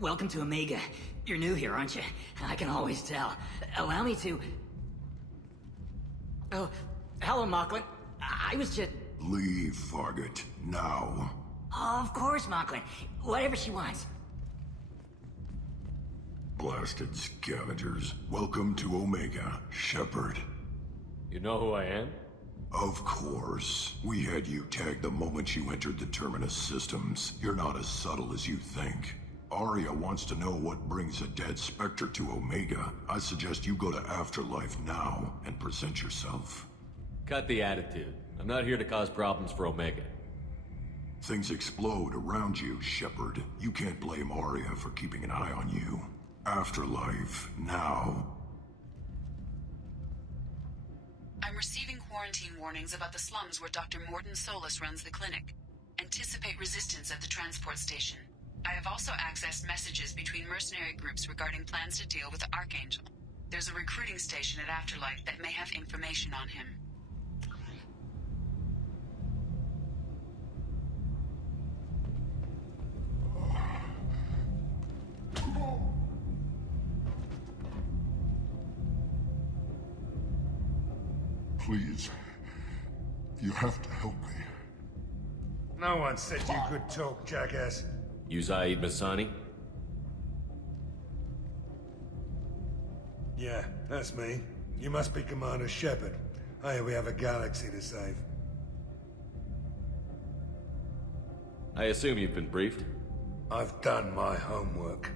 Welcome to Omega. You're new here, aren't you? I can always tell. Allow me to... Oh, hello, Mocklin. I was just... Leave, Fargate. Now. Of course, Mocklin. Whatever she wants. Blasted scavengers. Welcome to Omega, Shepard. You know who I am? Of course. We had you tagged the moment you entered the Terminus systems. You're not as subtle as you think. Arya wants to know what brings a dead Spectre to Omega. I suggest you go to Afterlife now and present yourself. Cut the attitude. I'm not here to cause problems for Omega. Things explode around you, Shepard. You can't blame Arya for keeping an eye on you. Afterlife, now. I'm receiving quarantine warnings about the slums where Dr. Mordin Solus runs the clinic. Anticipate resistance at the transport station. I have also accessed messages between mercenary groups regarding plans to deal with the Archangel. There's a recruiting station at Afterlife that may have information on him. Please. You have to help me. No one said you could talk, jackass. You Zaeed Massani? Yeah, that's me. You must be Commander Shepard. Hey, we have a galaxy to save. I assume you've been briefed? I've done my homework.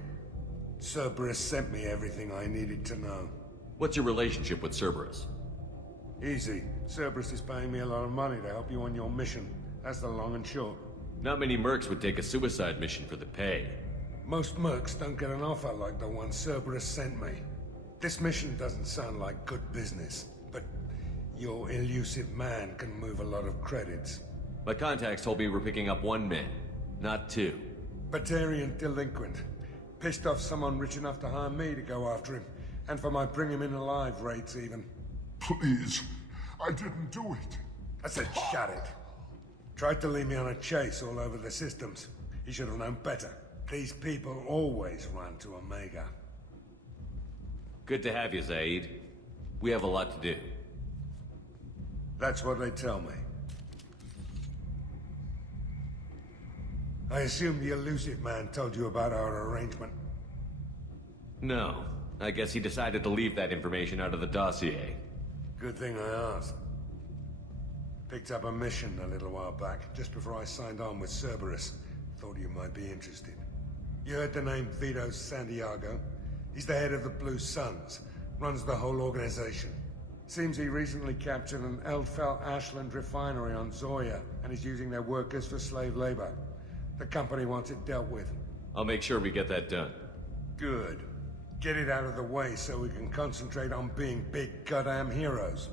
Cerberus sent me everything I needed to know. What's your relationship with Cerberus? Easy. Cerberus is paying me a lot of money to help you on your mission. That's the long and short. Not many mercs would take a suicide mission for the pay. Most mercs don't get an offer like the one Cerberus sent me. This mission doesn't sound like good business, but your elusive man can move a lot of credits. My contacts told me we're picking up one man, not two. Batarian delinquent. Pissed off someone rich enough to hire me to go after him, and for my bring him in alive rates even. Please. I didn't do it. I said shut it. Tried to lead me on a chase all over the systems. He should have known better. These people always run to Omega. Good to have you, Zaeed. We have a lot to do. That's what they tell me. I assume the elusive man told you about our arrangement. No. I guess he decided to leave that information out of the dossier. Good thing I asked. Picked up a mission a little while back, just before I signed on with Cerberus. Thought you might be interested. You heard the name Vito Santiago? He's the head of the Blue Suns, runs the whole organization. Seems he recently captured an Eldfell Ashland refinery on Zoya, and is using their workers for slave labor. The company wants it dealt with. I'll make sure we get that done. Good. Get it out of the way so we can concentrate on being big goddamn heroes.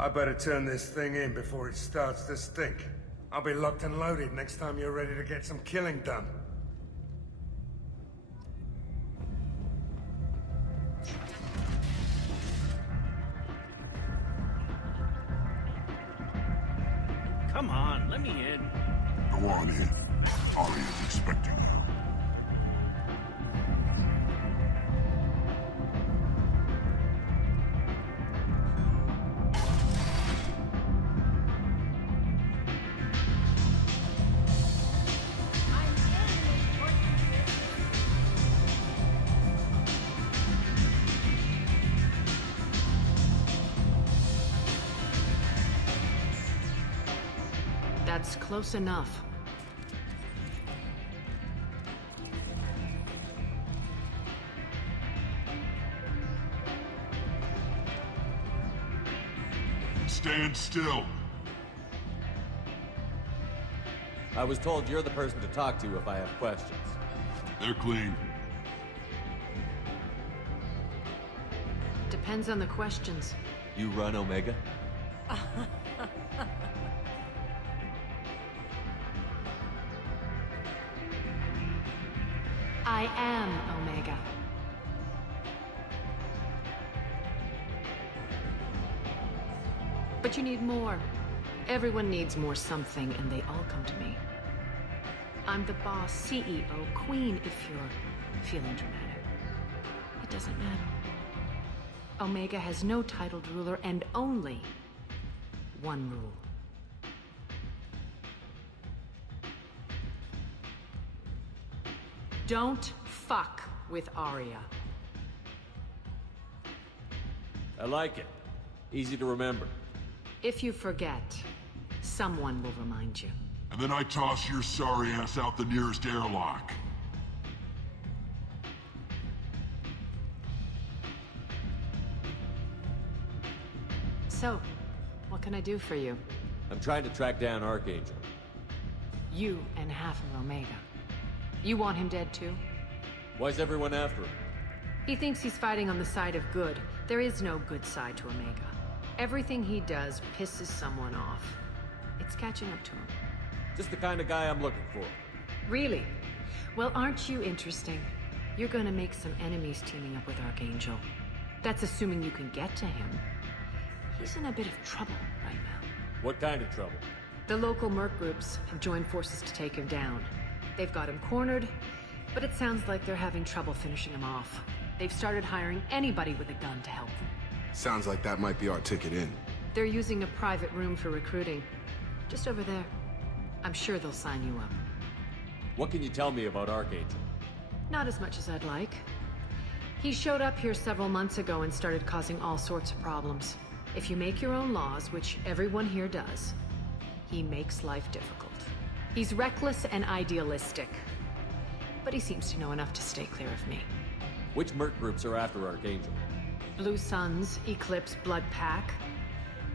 I better turn this thing in before it starts to stink. I'll be locked and loaded next time you're ready to get some killing done. Come on, let me in. Go on in. Arya's expecting you. That's close enough. stand still. I was told you're the person to talk to if I have questions. They're clean. Depends on the questions. You run Omega? I am Omega. But you need more. Everyone needs more something, and they all come to me. I'm the boss, CEO, queen, if you're feeling dramatic. It doesn't matter. Omega has no titled ruler and only one rule. Don't fuck with Arya. I like it. Easy to remember. If you forget, someone will remind you. And then I toss your sorry ass out the nearest airlock. So, what can I do for you? I'm trying to track down Archangel. You and half of Omega. You want him dead too? Why's everyone after him? He thinks he's fighting on the side of good. There is no good side to Omega. Everything he does pisses someone off. It's catching up to him. Just the kind of guy I'm looking for. Really? Well, aren't you interesting? You're gonna make some enemies teaming up with Archangel. That's assuming you can get to him. He's in a bit of trouble right now. What kind of trouble? The local merc groups have joined forces to take him down. They've got him cornered, but it sounds like they're having trouble finishing him off. They've started hiring anybody with a gun to help them. Sounds like that might be our ticket in. They're using a private room for recruiting. Just over there. I'm sure they'll sign you up. What can you tell me about Archangel? Not as much as I'd like. He showed up here several months ago and started causing all sorts of problems. If you make your own laws, which everyone here does, he makes life difficult. He's reckless and idealistic. But he seems to know enough to stay clear of me. Which merc groups are after Archangel? Blue Suns, Eclipse, Blood Pack.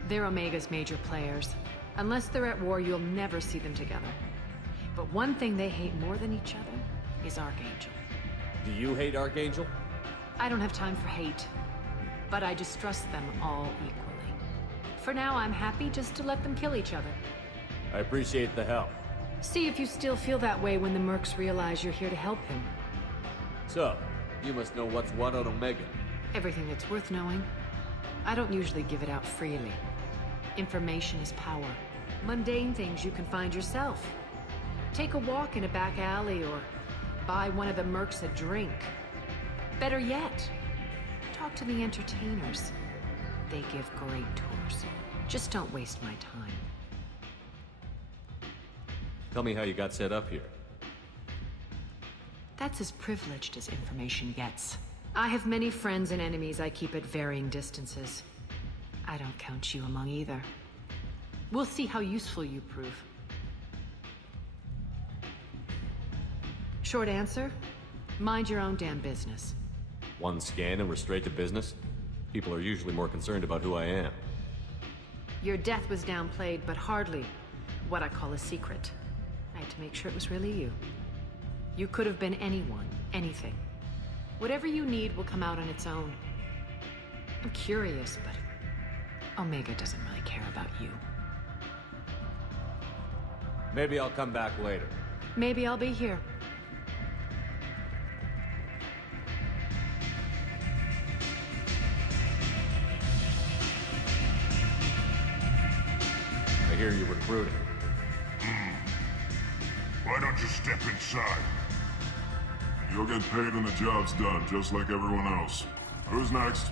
They're Omega's major players. Unless they're at war, you'll never see them together. But one thing they hate more than each other is Archangel. Do you hate Archangel? I don't have time for hate, but I distrust them all equally. For now, I'm happy just to let them kill each other. I appreciate the help. See if you still feel that way when the mercs realize you're here to help him. So, you must know what's what on Omega. Everything that's worth knowing. I don't usually give it out freely. Information is power. Mundane things you can find yourself. Take a walk in a back alley or buy one of the mercs a drink. Better yet, talk to the entertainers. They give great tours. Just don't waste my time. Tell me how you got set up here. That's as privileged as information gets. I have many friends and enemies I keep at varying distances. I don't count you among either. We'll see how useful you prove. Short answer? Mind your own damn business. One scan and we're straight to business? People are usually more concerned about who I am. Your death was downplayed, but hardly what I call a secret. I had to make sure it was really you. You could have been anyone, anything. Whatever you need will come out on its own. I'm curious, but Omega doesn't really care about you. Maybe I'll come back later. Maybe I'll be here. I hear you're recruiting. Why don't you step inside? You'll get paid when the job's done, just like everyone else. Who's next?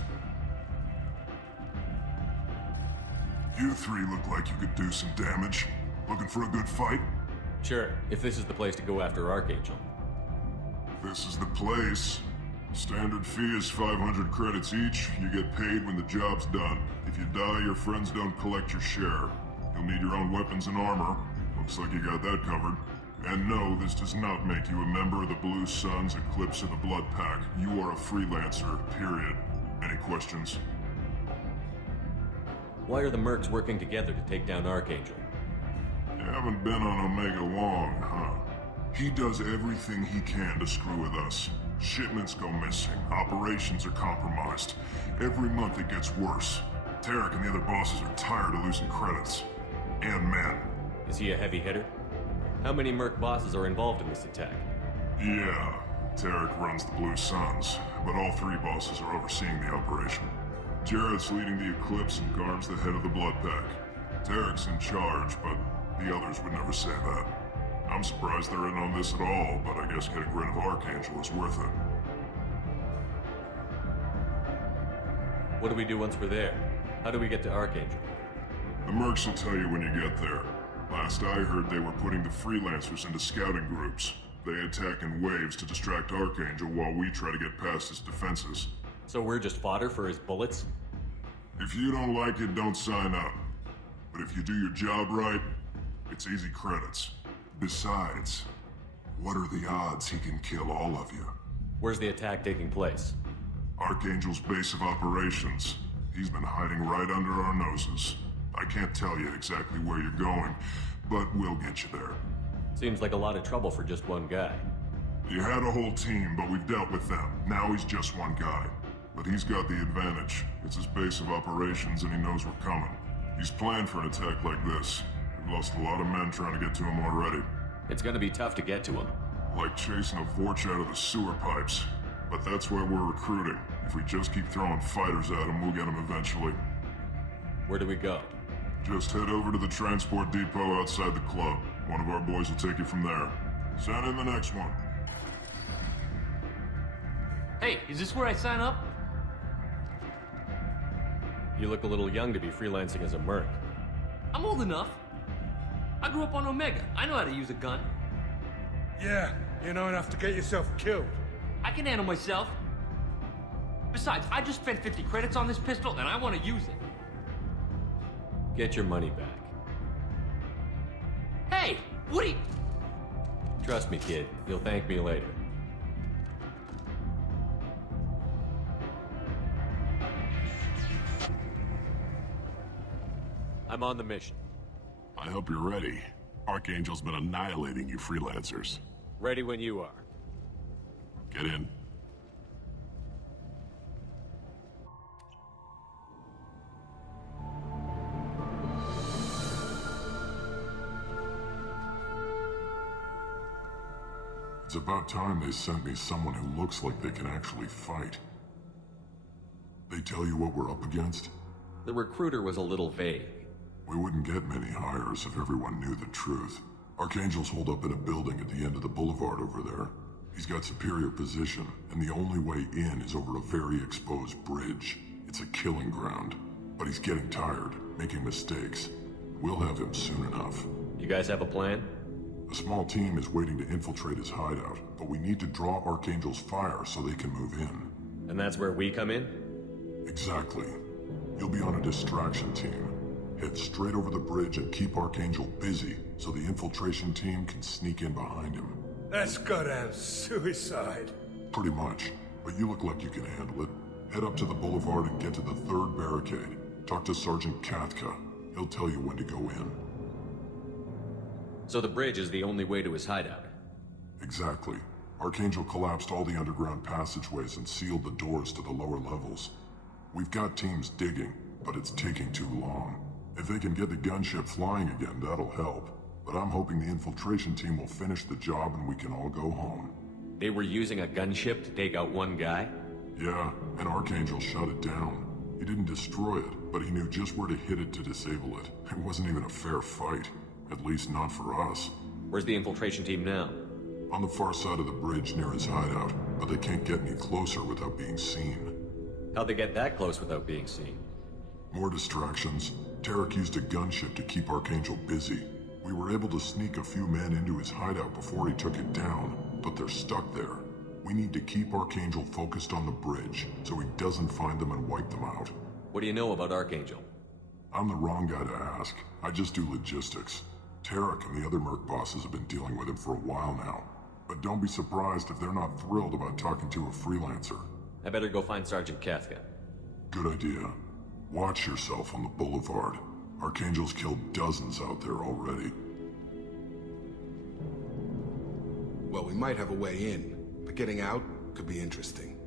You three look like you could do some damage. Looking for a good fight? Sure, if this is the place to go after Archangel. This is the place. Standard fee is 500 credits each. You get paid when the job's done. If you die, your friends don't collect your share. You'll need your own weapons and armor. Looks like you got that covered. And no, this does not make you a member of the Blue Suns, Eclipse, or the Blood Pack. You are a freelancer, period. Any questions? Why are the mercs working together to take down Archangel? You haven't been on Omega long, huh? He does everything he can to screw with us. Shipments go missing, operations are compromised. Every month it gets worse. Tarek and the other bosses are tired of losing credits. And men. Is he a heavy hitter? How many merc bosses are involved in this attack? Yeah, Tarek runs the Blue Suns, but all three bosses are overseeing the operation. Jarrett's leading the Eclipse and Garb's the head of the Blood Pack. Tarek's in charge, but the others would never say that. I'm surprised they're in on this at all, but I guess getting rid of Archangel is worth it. What do we do once we're there? How do we get to Archangel? The mercs will tell you when you get there. Last I heard, they were putting the freelancers into scouting groups. They attack in waves to distract Archangel while we try to get past his defenses. So we're just fodder for his bullets? If you don't like it, don't sign up. But if you do your job right, it's easy credits. Besides, what are the odds he can kill all of you? Where's the attack taking place? Archangel's base of operations. He's been hiding right under our noses. I can't tell you exactly where you're going, but we'll get you there. Seems like a lot of trouble for just one guy. You had a whole team, but we've dealt with them. Now he's just one guy. But he's got the advantage. It's his base of operations and he knows we're coming. He's planned for an attack like this. We've lost a lot of men trying to get to him already. It's gonna be tough to get to him. Like chasing a Vorch out of the sewer pipes. But that's why we're recruiting. If we just keep throwing fighters at him, we'll get him eventually. Where do we go? Just head over to the transport depot outside the club. One of our boys will take you from there. Send in the next one. Hey, is this where I sign up? You look a little young to be freelancing as a merc. I'm old enough. I grew up on Omega. I know how to use a gun. Yeah, you know enough to get yourself killed. I can handle myself. Besides, I just spent 50 credits on this pistol and I want to use it. Get your money back. Hey, what are you... Trust me, kid. You'll thank me later. I'm on the mission. I hope you're ready. Archangel's been annihilating you freelancers. Ready when you are. Get in. It's about time they sent me someone who looks like they can actually fight. They tell you what we're up against? The recruiter was a little vague. We wouldn't get many hires if everyone knew the truth. Archangel's holed up in a building at the end of the boulevard over there. He's got superior position, and the only way in is over a very exposed bridge. It's a killing ground. But he's getting tired, making mistakes. We'll have him soon enough. You guys have a plan? A small team is waiting to infiltrate his hideout, but we need to draw Archangel's fire so they can move in. And that's where we come in? Exactly. You'll be on a distraction team. Head straight over the bridge and keep Archangel busy so the infiltration team can sneak in behind him. That's goddamn suicide. Pretty much, but you look like you can handle it. Head up to the boulevard and get to the third barricade. Talk to Sergeant Katka. He'll tell you when to go in. So the bridge is the only way to his hideout? Exactly. Archangel collapsed all the underground passageways and sealed the doors to the lower levels. We've got teams digging, but it's taking too long. If they can get the gunship flying again, that'll help. But I'm hoping the infiltration team will finish the job and we can all go home. They were using a gunship to take out one guy? Yeah, and Archangel shut it down. He didn't destroy it, but he knew just where to hit it to disable it. It wasn't even a fair fight. At least not for us. Where's the infiltration team now? On the far side of the bridge near his hideout, but they can't get any closer without being seen. How'd they get that close without being seen? More distractions. Tarek used a gunship to keep Archangel busy. We were able to sneak a few men into his hideout before he took it down, but they're stuck there. We need to keep Archangel focused on the bridge, so he doesn't find them and wipe them out. What do you know about Archangel? I'm the wrong guy to ask. I just do logistics. Tarek and the other merc bosses have been dealing with him for a while now. But don't be surprised if they're not thrilled about talking to a freelancer. I better go find Sergeant Katka. Good idea. Watch yourself on the boulevard. Archangel's killed dozens out there already. Well, we might have a way in, but getting out could be interesting.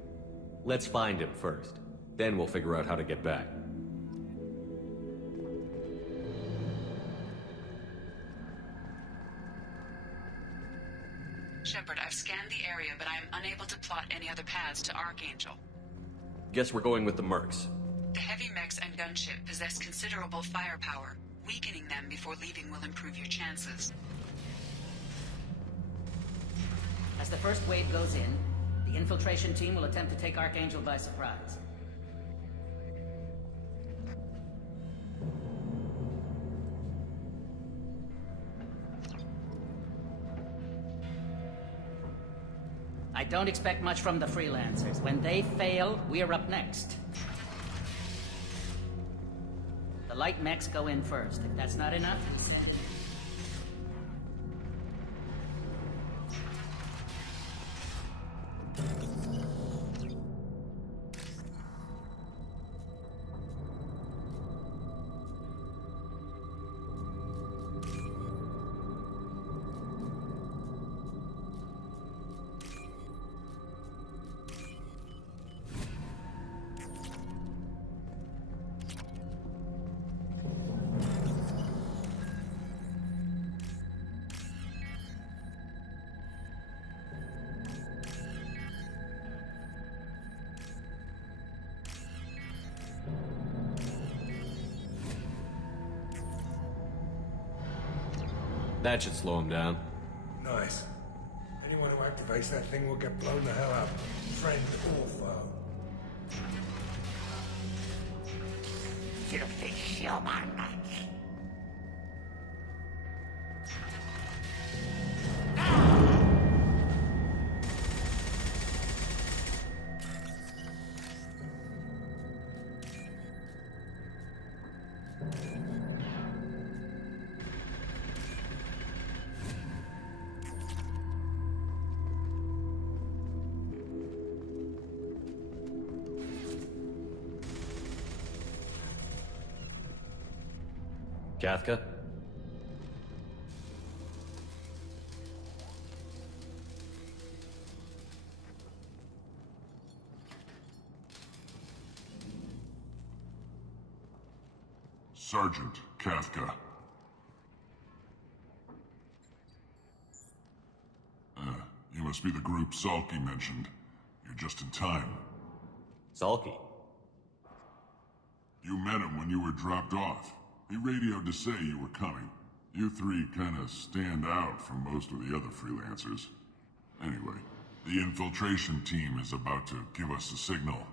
Let's find him first. Then we'll figure out how to get back. Shepard, I've scanned the area, but I am unable to plot any other paths to Archangel. Guess we're going with the mercs. The heavy mechs and gunship possess considerable firepower. Weakening them before leaving will improve your chances. As the first wave goes in, the infiltration team will attempt to take Archangel by surprise. I don't expect much from the freelancers. When they fail, we're up next. The light mechs go in first. If that's not enough, we send in. That should slow him down. Nice. Anyone who activates that thing will get blown the hell up. Friend or foe. Kafka? Sergeant Kafka. You must be the group Salky mentioned. You're just in time. Salky? You met him when you were dropped off. He radioed to say you were coming. You three kind of stand out from most of the other freelancers. Anyway, the infiltration team is about to give us a signal.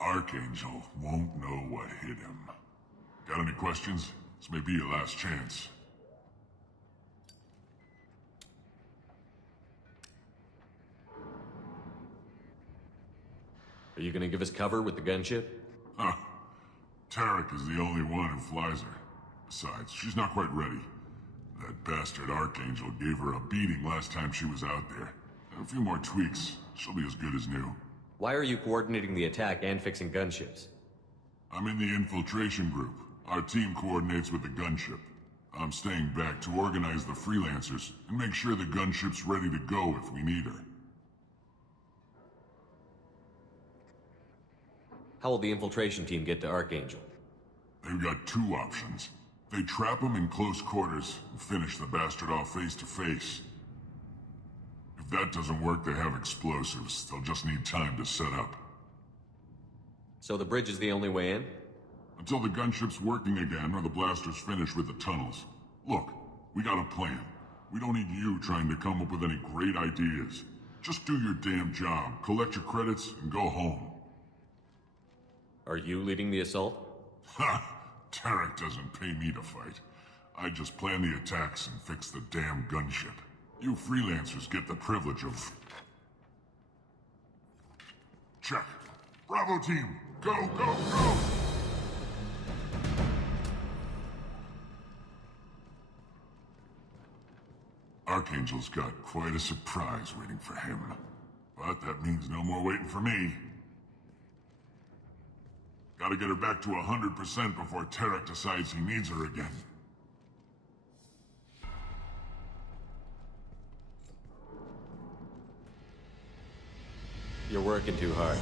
Archangel won't know what hit him. Got any questions? This may be your last chance. Are you gonna give us cover with the gunship? Huh. Tarek is the only one who flies her. Besides, she's not quite ready. That bastard Archangel gave her a beating last time she was out there. A few more tweaks, she'll be as good as new. Why are you coordinating the attack and fixing gunships? I'm in the infiltration group. Our team coordinates with the gunship. I'm staying back to organize the freelancers and make sure the gunship's ready to go if we need her. How will the infiltration team get to Archangel? They've got two options. They trap him in close quarters and finish the bastard off face to face. If that doesn't work, they have explosives. They'll just need time to set up. So the bridge is the only way in? Until the gunship's working again or the blasters finish with the tunnels. Look, we got a plan. We don't need you trying to come up with any great ideas. Just do your damn job, collect your credits, and go home. Are you leading the assault? Ha! Tarek doesn't pay me to fight. I just plan the attacks and fix the damn gunship. You freelancers get the privilege of... Check. Bravo team! Go, go, go! Archangel's got quite a surprise waiting for him. But that means no more waiting for me. Got Gotta get her back to 100% before Tarek decides he needs her again. You're working too hard.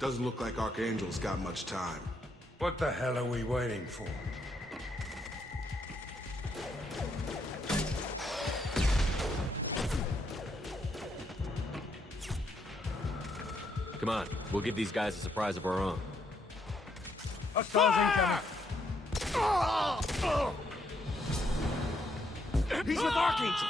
Doesn't look like Archangel's got much time. What the hell are we waiting for? Come on, we'll give these guys a surprise of our own. Hostiles incoming! He's with Archangel!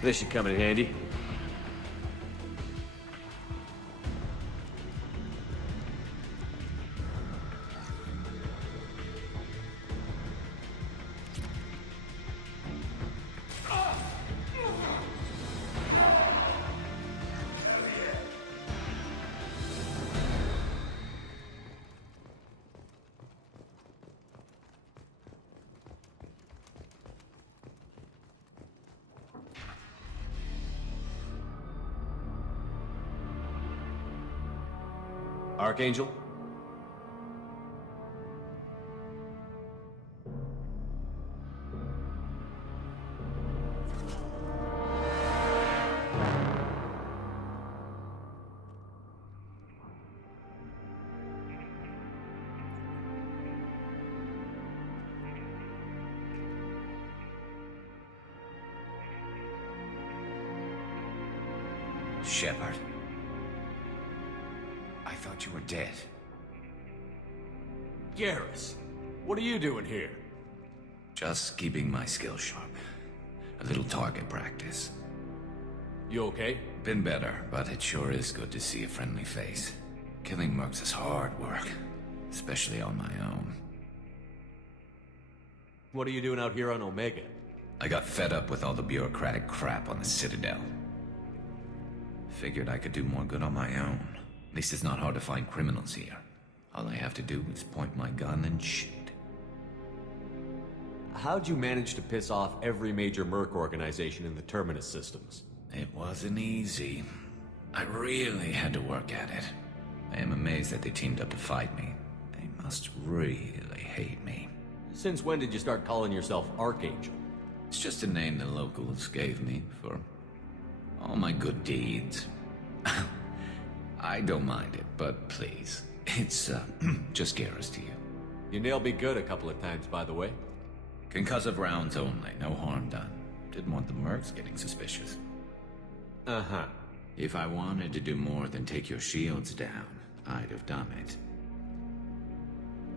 This should come in handy. Archangel? Shepard. I thought you were dead. Garrus, what are you doing here? Just keeping my skills sharp. A little target practice. You okay? Been better, but it sure is good to see a friendly face. Killing mercs is hard work, especially on my own. What are you doing out here on Omega? I got fed up with all the bureaucratic crap on the Citadel. Figured I could do more good on my own. At least it's not hard to find criminals here. All I have to do is point my gun and shoot. How'd you manage to piss off every major merc organization in the Terminus systems? It wasn't easy. I really had to work at it. I am amazed that they teamed up to fight me. They must really hate me. Since when did you start calling yourself Archangel? It's just a name the locals gave me for all my good deeds. I don't mind it, but please, it's just Garrus to you. You nailed me good a couple of times, by the way. Concussive rounds only, no harm done. Didn't want the mercs getting suspicious. Uh-huh. If I wanted to do more than take your shields down, I'd have done it.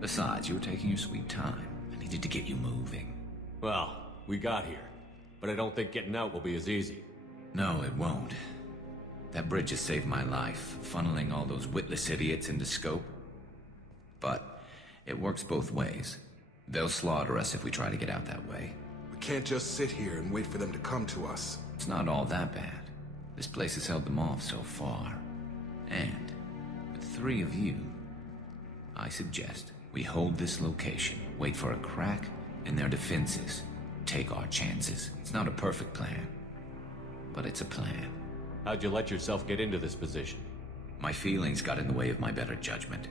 Besides, you were taking your sweet time. I needed to get you moving. Well, we got here. But I don't think getting out will be as easy. No, it won't. That bridge has saved my life, funneling all those witless idiots into scope. But it works both ways. They'll slaughter us if we try to get out that way. We can't just sit here and wait for them to come to us. It's not all that bad. This place has held them off so far. And with 3 of you, I suggest we hold this location, wait for a crack in their defenses, take our chances. It's not a perfect plan, but it's a plan. How'd you let yourself get into this position? My feelings got in the way of my better judgment.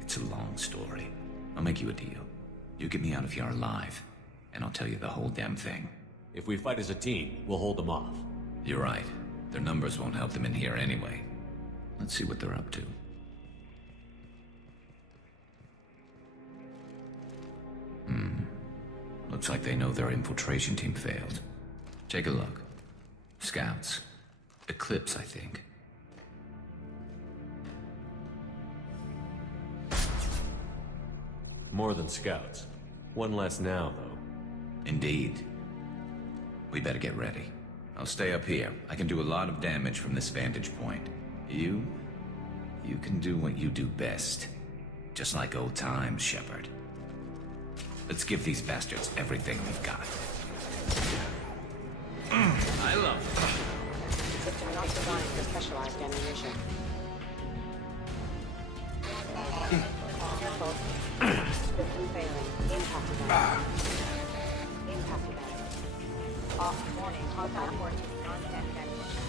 It's a long story. I'll make you a deal. You get me out of here alive, and I'll tell you the whole damn thing. If we fight as a team, we'll hold them off. You're right. Their numbers won't help them in here anyway. Let's see what they're up to. Looks like they know their infiltration team failed. Take a look. Scouts. Eclipse, I think. More than scouts. One less now, though. Indeed. We better get ready. I'll stay up here. I can do a lot of damage from this vantage point. You can do what you do best. Just like old times, Shepard. Let's give these bastards everything we've got. I love it. System not designed for specialized ammunition. Careful. System failing. Impact event. Impact event. Off warning. Contact port. Non-standard ammunition.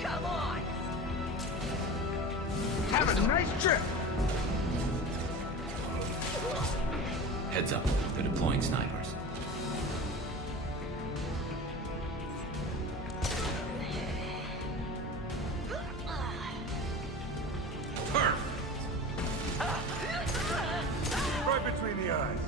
Come on! Have a nice trip! Heads up. They're deploying snipers. Right between the eyes.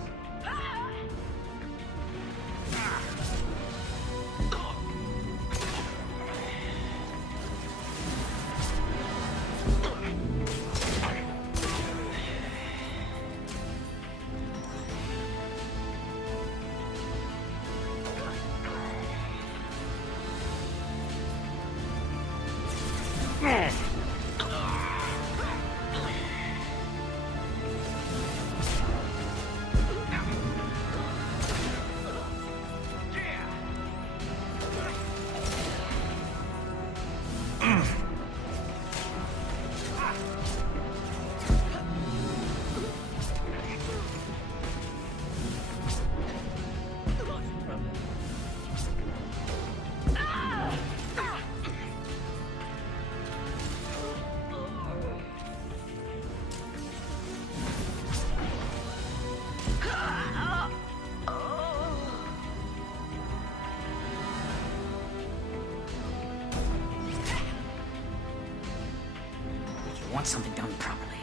Want something done properly.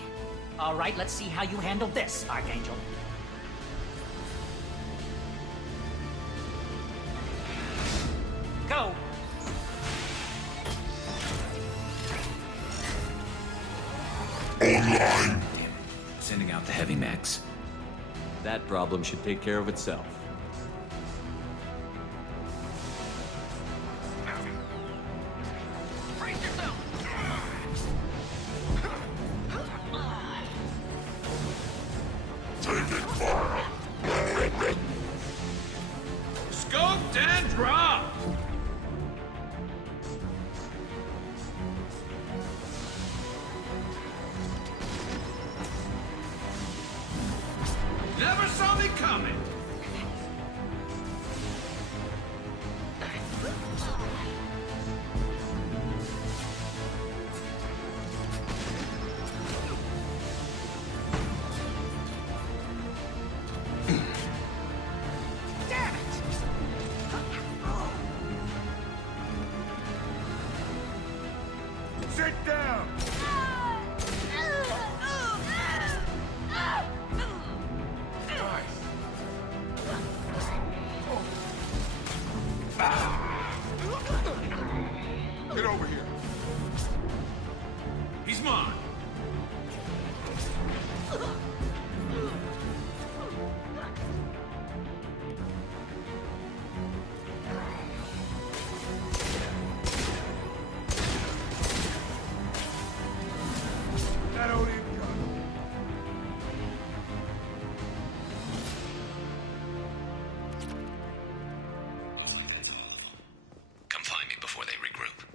All right, let's see how you handle this, Archangel. Go! Damn. Sending out the heavy mechs. That problem should take care of itself. Scoped and dropped! Never saw me coming! Sit down! Get over here. He's mine! That old gun. Come find me before they regroup.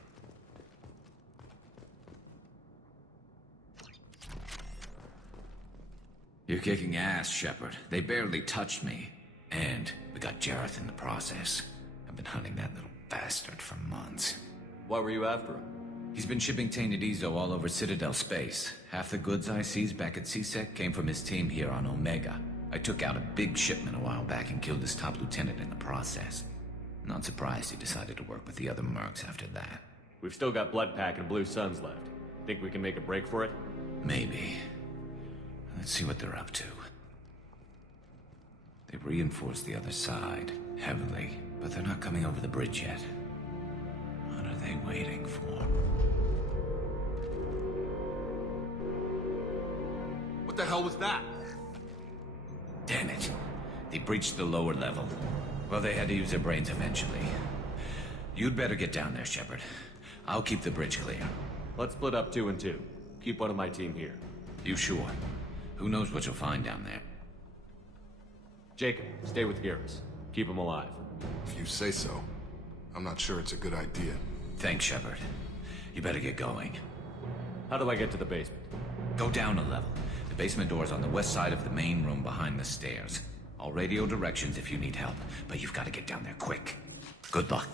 You're kicking ass, Shepard. They barely touched me. And we got Jareth in the process. I've been hunting that little bastard for months. Why were you after him? He's been shipping tainted Ezo all over Citadel space. Half the goods I seized back at CSEC came from his team here on Omega. I took out a big shipment a while back and killed his top lieutenant in the process. Not surprised he decided to work with the other mercs after that. We've still got Bloodpack and Blue Suns left. Think we can make a break for it? Maybe. Let's see what they're up to. They've reinforced the other side, heavily, but they're not coming over the bridge yet. What are they waiting for? What the hell was that? Damn it. They breached the lower level. Well, they had to use their brains eventually. You'd better get down there, Shepard. I'll keep the bridge clear. Let's split up 2 and 2. Keep one of my team here. You sure? Who knows what you'll find down there? Jacob, stay with Garrus. Keep him alive. If you say so. I'm not sure it's a good idea. Thanks, Shepard. You better get going. How do I get to the basement? Go down a level. The basement door's on the west side of the main room behind the stairs. I'll radio directions if you need help, but you've got to get down there quick. Good luck.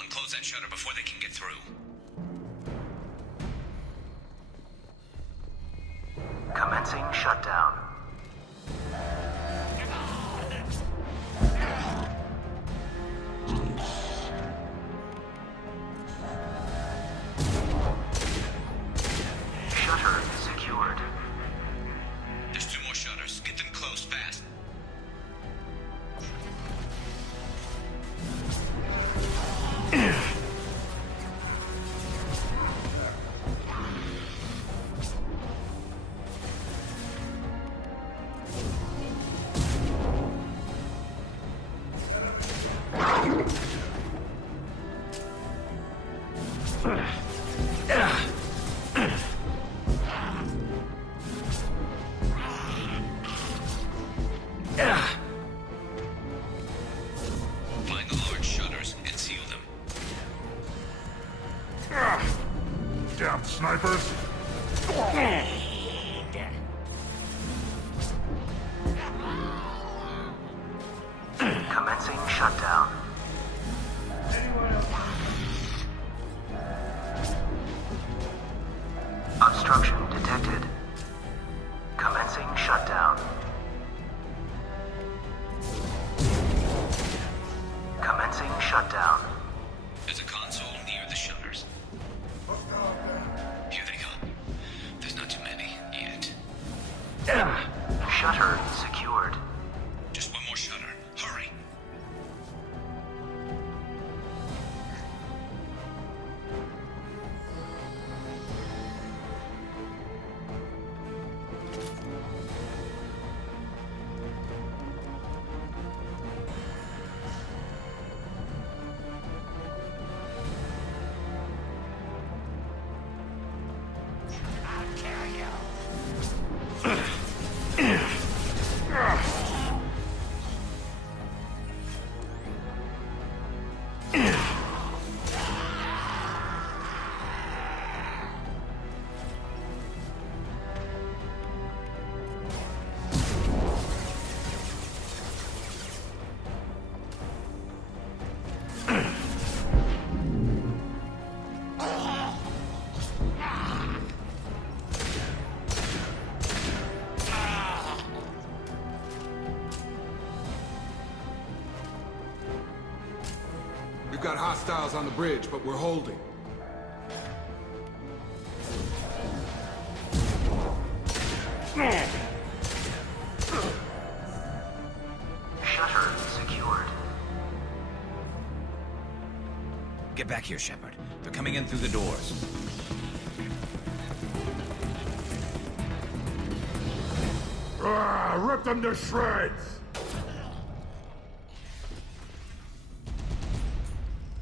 And close that shutter before they can get through. Commencing shutdown. Shutter secured. There's 2 more shutters. Get them closed fast. Find the large shutters and seal them. Damn snipers! Commencing shutdown. Obstruction detected. Commencing shutdown. Commencing shutdown. There's a console near the shutters. Here they come. There's not too many yet. Shutter secured. Just one more shutter. Hurry. We've got hostiles on the bridge, but we're holding. Shutter secured. Get back here, Shepard. They're coming in through the doors. Rip them to shreds!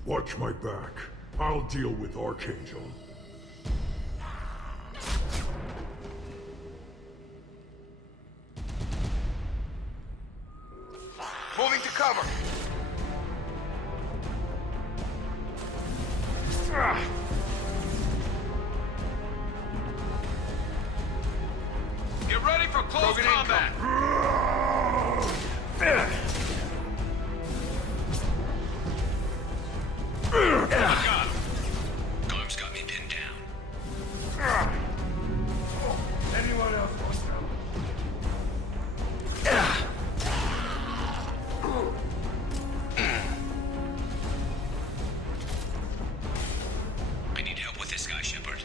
Watch my back. I'll deal with Archangel. Close combat! Got him. Garm's got me pinned down. Anyone else want some? I need help with this guy, Shepard.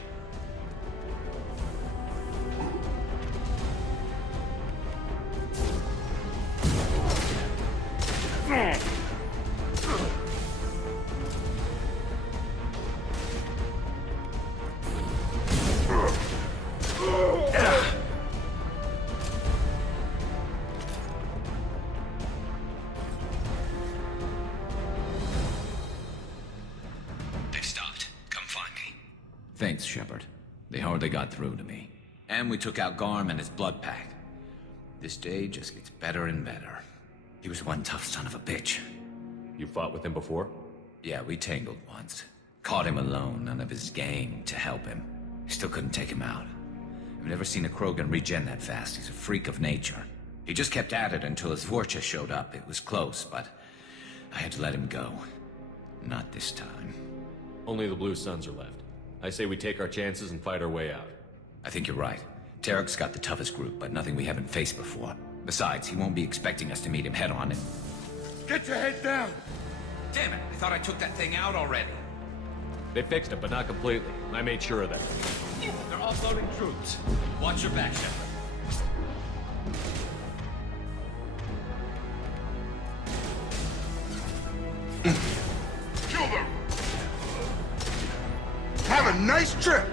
They've stopped. Come find me. Thanks, Shepard. They hardly got through to me. And we took out Garm and his blood pack. This day just gets better and better. He was one tough son of a bitch. You fought with him before? Yeah, we tangled once. Caught him alone, none of his gang to help him. Still couldn't take him out. I've never seen a Krogan regen that fast. He's a freak of nature. He just kept at it until his Vorcha showed up. It was close, but I had to let him go. Not this time. Only the Blue Suns are left. I say we take our chances and fight our way out. I think you're right. Tarek's got the toughest group, but nothing we haven't faced before. Besides, he won't be expecting us to meet him head-on and... Get your head down! Damn it! I thought I took that thing out already. They fixed it, but not completely. I made sure of that. They're offloading troops. Watch your back, Shepard. Kill them! Have a nice trip!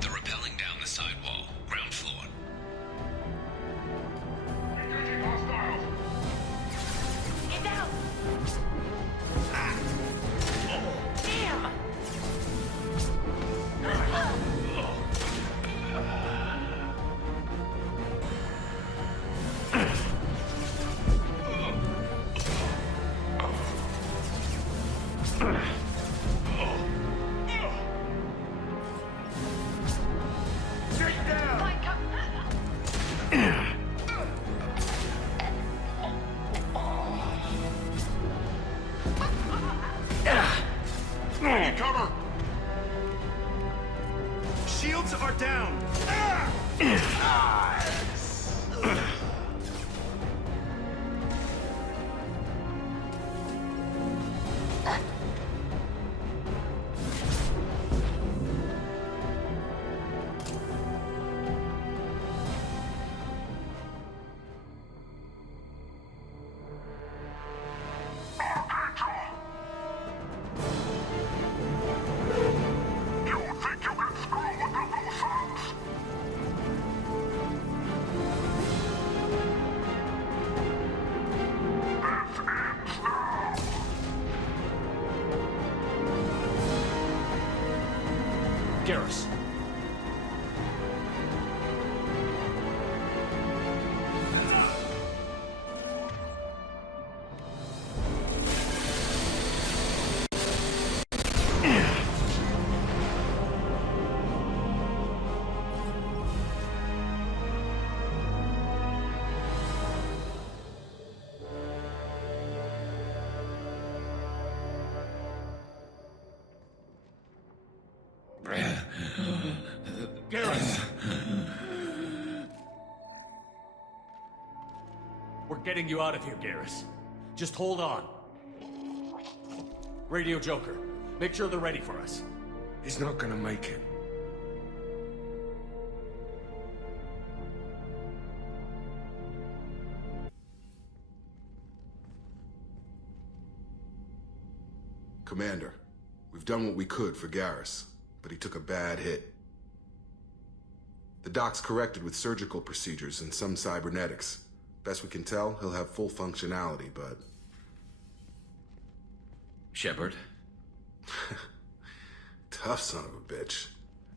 They're rappelling down the side wall, ground floor. Engaging hostiles! Get down! Damn! Need cover! Shields are down. You think you can screw with the Blue Suns? This ends now! Garrus. Garrus! We're getting you out of here, Garrus. Just hold on. Radio Joker, make sure they're ready for us. He's not gonna make it. Commander, we've done what we could for Garrus, but he took a bad hit. The doc's corrected with surgical procedures and some cybernetics. Best we can tell, he'll have full functionality, but... Shepard? Tough son of a bitch.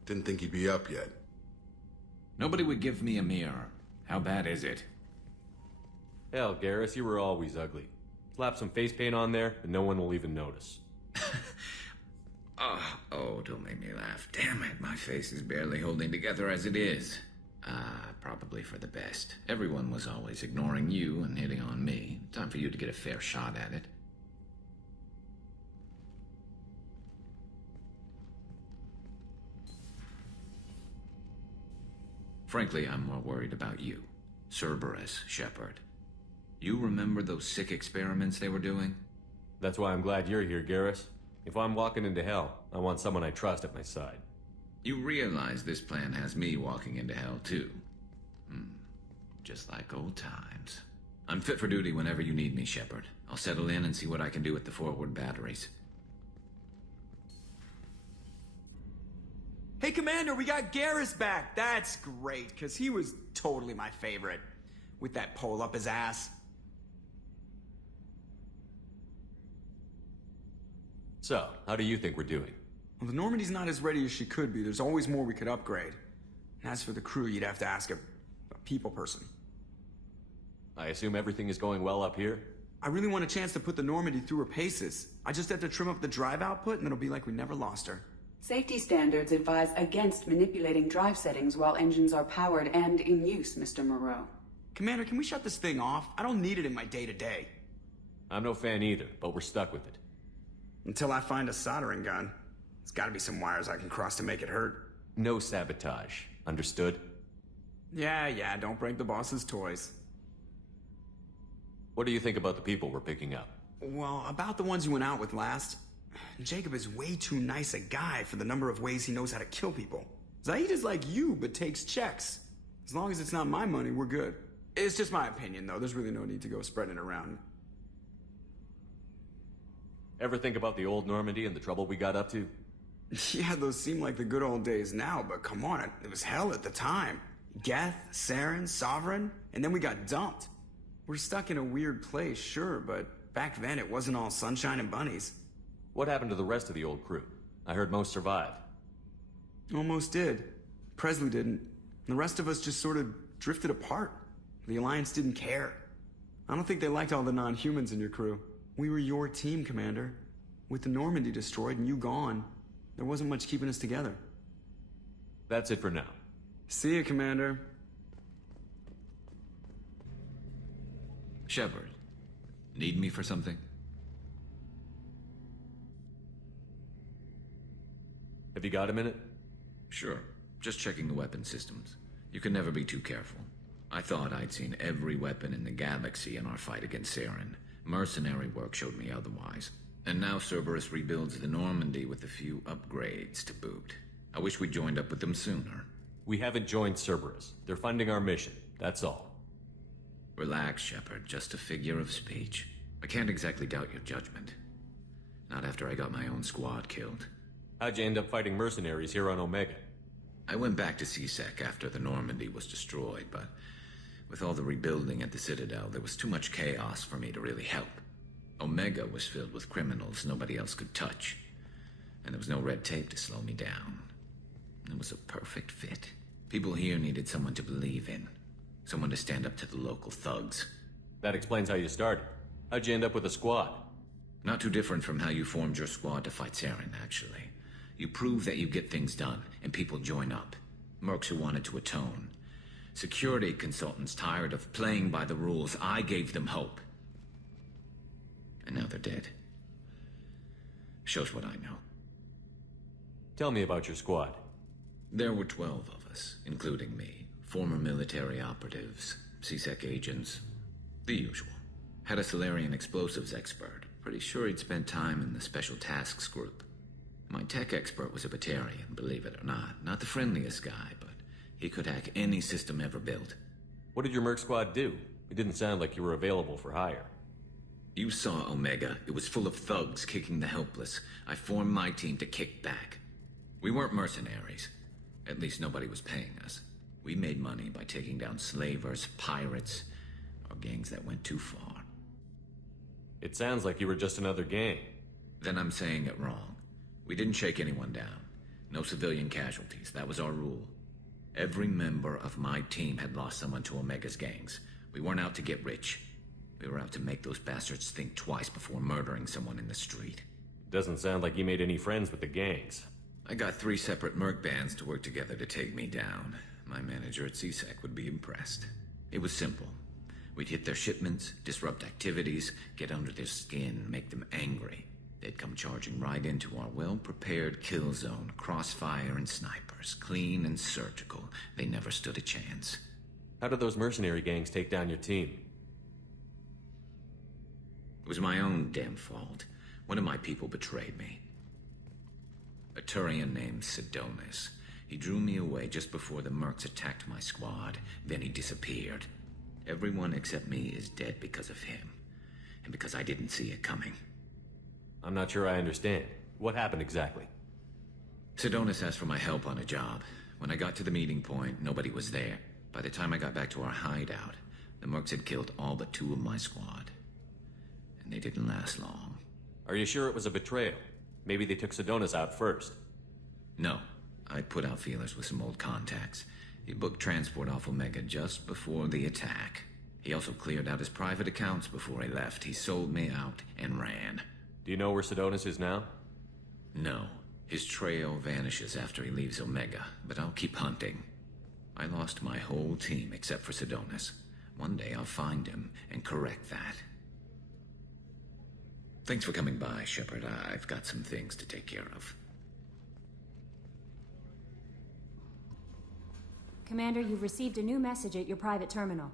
Didn't think he'd be up yet. Nobody would give me a mirror. How bad is it? Hell, Garrus, you were always ugly. Slap some face paint on there, and no one will even notice. Oh, don't make me laugh. Damn it, my face is barely holding together as it is. Probably for the best. Everyone was always ignoring you and hitting on me. Time for you to get a fair shot at it. Frankly, I'm more worried about you. Cerberus, Shepard. You remember those sick experiments they were doing? That's why I'm glad you're here, Garrus. If I'm walking into hell, I want someone I trust at my side. You realize this plan has me walking into hell, too. Just like old times. I'm fit for duty whenever you need me, Shepard. I'll settle in and see what I can do with the forward batteries. Hey, Commander, we got Garrus back. That's great, because he was totally my favorite. With that pole up his ass. So, how do you think we're doing? Well, the Normandy's not as ready as she could be. There's always more we could upgrade. And as for the crew, you'd have to ask a people person. I assume everything is going well up here? I really want a chance to put the Normandy through her paces. I just have to trim up the drive output, and it'll be like we never lost her. Safety standards advise against manipulating drive settings while engines are powered and in use, Mr. Moreau. Commander, can we shut this thing off? I don't need it in my day-to-day. I'm no fan either, but we're stuck with it. Until I find a soldering gun. There's gotta be some wires I can cross to make it hurt. No sabotage. Understood? Yeah, don't break the boss's toys. What do you think about the people we're picking up? Well, about the ones you went out with last. Jacob is way too nice a guy for the number of ways he knows how to kill people. Zaeed is like you, but takes checks. As long as it's not my money, we're good. It's just my opinion, though. There's really no need to go spreading it around. Ever think about the old Normandy and the trouble we got up to? Yeah, those seem like the good old days now, but come on, it was hell at the time. Geth, Saren, Sovereign, and then we got dumped. We're stuck in a weird place, sure, but back then it wasn't all sunshine and bunnies. What happened to the rest of the old crew? I heard most survived. Almost did. Presley didn't. The rest of us just sort of drifted apart. The Alliance didn't care. I don't think they liked all the non-humans in your crew. We were your team, Commander. With the Normandy destroyed and you gone, there wasn't much keeping us together. That's it for now. See you, Commander. Shepard, need me for something? Have you got a minute? Sure. Just checking the weapon systems. You can never be too careful. I thought I'd seen every weapon in the galaxy in our fight against Saren. Mercenary work showed me otherwise. And now Cerberus rebuilds the Normandy with a few upgrades to boot. I wish we'd joined up with them sooner. We haven't joined Cerberus. They're funding our mission, that's all. Relax, Shepard. Just a figure of speech. I can't exactly doubt your judgment. Not after I got my own squad killed. How'd you end up fighting mercenaries here on Omega? I went back to C-Sec after the Normandy was destroyed, but with all the rebuilding at the Citadel, there was too much chaos for me to really help. Omega was filled with criminals nobody else could touch, and there was no red tape to slow me down. It was a perfect fit. People here needed someone to believe in, someone to stand up to the local thugs. That explains how you started. How'd you end up with a squad? Not too different from how you formed your squad to fight Saren, actually. You prove that you get things done, and people join up. Mercs who wanted to atone. Security consultants tired of playing by the rules. I gave them hope. And now they're dead. Shows what I know. Tell me about your squad. There were 12 of us, including me. Former military operatives, C-Sec agents, the usual. Had a Solarian explosives expert. Pretty sure he'd spent time in the Special Tasks group. My tech expert was a Batarian, believe it or not. Not the friendliest guy, but he could hack any system ever built. What did your merc squad do? It didn't sound like you were available for hire. You saw Omega. It was full of thugs kicking the helpless. I formed my team to kick back. We weren't mercenaries. At least nobody was paying us. We made money by taking down slavers, pirates, or gangs that went too far. It sounds like you were just another gang. Then I'm saying it wrong. We didn't shake anyone down. No civilian casualties. That was our rule. Every member of my team had lost someone to Omega's gangs. We weren't out to get rich. We were out to make those bastards think twice before murdering someone in the street. Doesn't sound like you made any friends with the gangs. I got 3 separate merc bands to work together to take me down. My manager at CSEC would be impressed. It was simple. We'd hit their shipments, disrupt activities, get under their skin, make them angry. They'd come charging right into our well-prepared kill zone, crossfire and snipers, clean and surgical. They never stood a chance. How did those mercenary gangs take down your team? It was my own damn fault. One of my people betrayed me. A Turian named Sidonis. He drew me away just before the mercs attacked my squad. Then he disappeared. Everyone except me is dead because of him. And because I didn't see it coming. I'm not sure I understand. What happened exactly? Sidonis asked for my help on a job. When I got to the meeting point, nobody was there. By the time I got back to our hideout, the mercs had killed all but 2 of my squad. And they didn't last long. Are you sure it was a betrayal? Maybe they took Sidonis out first. No. I put out feelers with some old contacts. He booked transport off Omega just before the attack. He also cleared out his private accounts before he left. He sold me out and ran. Do you know where Sidonis is now? No. His trail vanishes after he leaves Omega, but I'll keep hunting. I lost my whole team except for Sidonis. One day I'll find him and correct that. Thanks for coming by, Shepard. I've got some things to take care of. Commander, you've received a new message at your private terminal.